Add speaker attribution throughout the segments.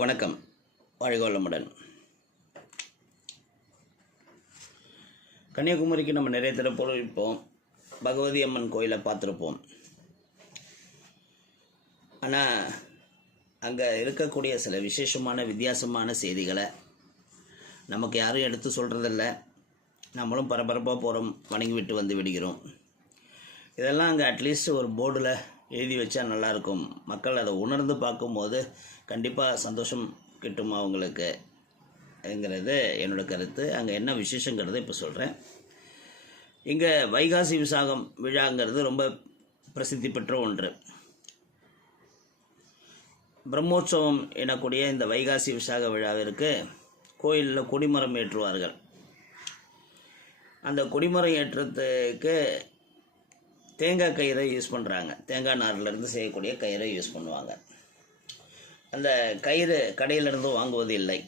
Speaker 1: வணக்கம். வாழ்கோளமுடன். கன்னியாகுமரிக்கு நம்ம நிறைய தடவை போயிருப்போம். பகவதி அம்மன் கோயிலை பார்த்துருப்போம். ஆனால் அங்கே இருக்கக்கூடிய சில விசேஷமான வித்தியாசமான செய்திகளை நமக்கு யாரும் எடுத்து சொல்கிறதில்ல நம்மளும் பரபரப்பாக போகிறோம் வணங்கி விட்டு வந்து விடுகிறோம். இதெல்லாம் அங்கே அட்லீஸ்ட் ஒரு போர்டில் எழுதி வச்சா நல்லாயிருக்கும். மக்கள் அதை உணர்ந்து பார்க்கும்போது கண்டிப்பாக சந்தோஷம் கிட்டும் அவங்களுக்கு ங்கிறது என்னோட கருத்து. அங்கே என்ன விசேஷங்கிறத இப்போ சொல்கிறேன் இங்கே வைகாசி விசாகம் விழாங்கிறது ரொம்ப பிரசித்தி பெற்ற ஒன்று. பிரம்மோற்சவம் எனக்கூடிய இந்த வைகாசி விசாக விழாவிற்கு கோயிலில் கொடிமரம் ஏற்றுவார்கள். அந்த கொடிமரம் ஏற்றத்துக்கு தேங்காய் கயிறை யூஸ் பண்ணுறாங்க தேங்காய் நார்லேருந்து செய்யக்கூடிய கயிறை யூஸ் பண்ணுவாங்க. அந்த கயிறு கடையிலேருந்து வாங்குவது இல்லை.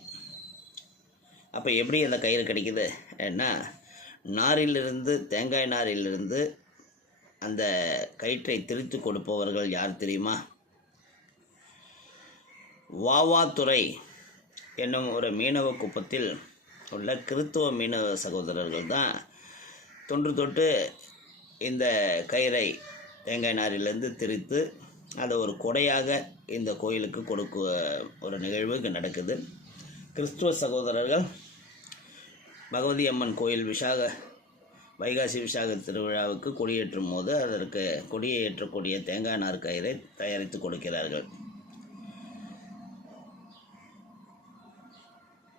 Speaker 1: அப்போ எப்படி அந்த கயிறு கிடைக்குது? ஏன்னா நாரிலிருந்து தேங்காய் நாரிலிருந்து அந்த கயிற்றை திரித்து கொடுப்பவர்கள் யார் தெரியுமா? வாவாத்துறை என்னும் ஒரு மீனவ குப்பத்தில் உள்ள கிறித்துவ மீனவ சகோதரர்கள் தான் தொன்று தொட்டு இந்த கயிறை தேங்காய் நாரிலிருந்து திரித்து அதை ஒரு கொடையாக இந்த கோயிலுக்கு கொடுக்க ஒரு நிகழ்வு இங்கே நடக்குது. கிறிஸ்துவ சகோதரர்கள் பகவதி அம்மன் கோயில் விசாக வைகாசி விசாக திருவிழாவுக்கு கொடியேற்றும் போது அதற்கு கொடியை ஏற்றக்கூடிய தேங்காய் நார் கயிறை தயாரித்து கொடுக்கிறார்கள்.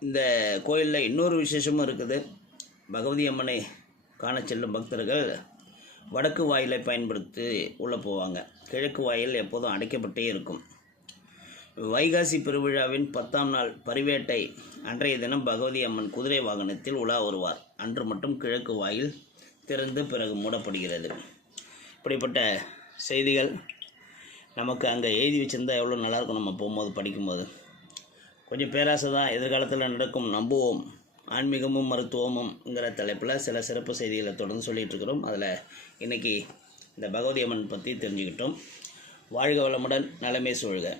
Speaker 1: இந்த கோயிலில் இன்னொரு விசேஷமும் இருக்குது. பகவதி அம்மனை காண செல்லும் பக்தர்கள் வடக்கு வாயிலை பயன்படுத்தி உள்ளே போவாங்க. கிழக்கு வாயில் எப்போதும் அடைக்கப்பட்டே இருக்கும். வைகாசி பெருவிழாவின் பத்தாம் நாள் பரிவேட்டை அன்றைய தினம் பகவதி அம்மன் குதிரை வாகனத்தில் உலா வருவார். அன்று மட்டும் கிழக்கு வாயில் திறந்து பிறகு மூடப்படுகிறது. இப்படிப்பட்ட செய்திகள் நமக்கு அங்கே எழுதி வச்சுருந்தா எவ்வளோ நல்லாயிருக்கும் நம்ம போகும்போது படிக்கும்போது. கொஞ்சம் பேராசை தான் எதிர்காலத்தில் நடக்கும். நம்புவோம். ஆன்மீகமும் மருத்துவமும்ங்கிற தலைப்பில் சில சிறப்பு செய்திகளை தொடர்ந்து சொல்லிகிட்டு இருக்கிறோம். அதில் இன்றைக்கி இந்த பகவதி அம்மன் பற்றி தெரிஞ்சுக்கிட்டோம். வாழ்க வளமுடன் நலமே சூழ்க.